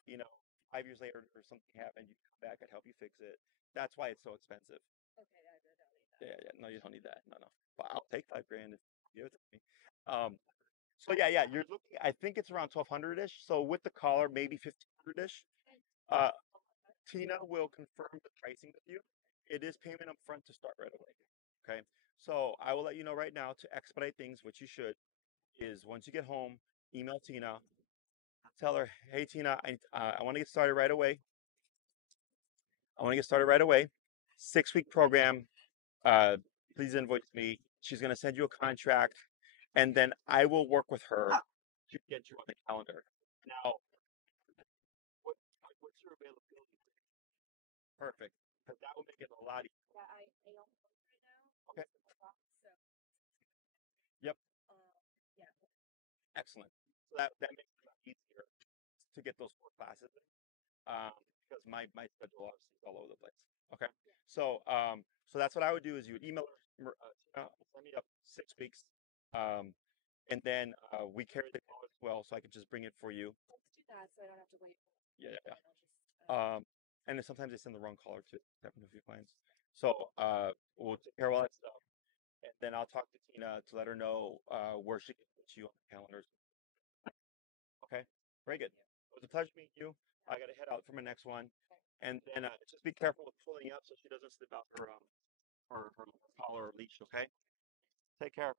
You know, 5 years later or something happened, you'd come back, I'd help you fix it. That's why it's so expensive. Okay, I don't need that. Yeah, yeah. No, you don't need that. No, no. But I'll take $5,000 if you give it to me. Um, so yeah, yeah, you're looking. I think it's around 1,200 ish. So with the collar, maybe 1,500 ish. Uh, Tina will confirm the pricing with you. It is payment up front to start right away. Okay. So I will let you know right now to expedite things, which you should, is once you get home, email Tina, tell her, hey Tina, I want to get started right away. I want to get started right away. 6 week program. Uh, please invoice me. She's gonna send you a contract, and then I will work with her to get you on the calendar. Now, what's your availability? Perfect, because that will make it a lot easier. Yeah, I don't work right now. Okay. So. Yep. Yeah. Excellent. So that makes it a lot easier to get those 4 classes in. because my schedule obviously is all over the place. Okay. So so that's what I would do is you would email her, send me up 6 weeks. And then we carry the call as well, so I can just bring it for you. Let's do that so I don't have to wait. Yeah, yeah, And yeah. I'll just And then sometimes they send the wrong caller too. It's happened to a few clients. So we'll take care of all that stuff, and then I'll talk to Tina to let her know where she can put you on the calendars. Okay, very good. It was a pleasure meeting you. I got to head out for my next one, and then just be careful with pulling up so she doesn't slip out her collar or leash. Okay, take care.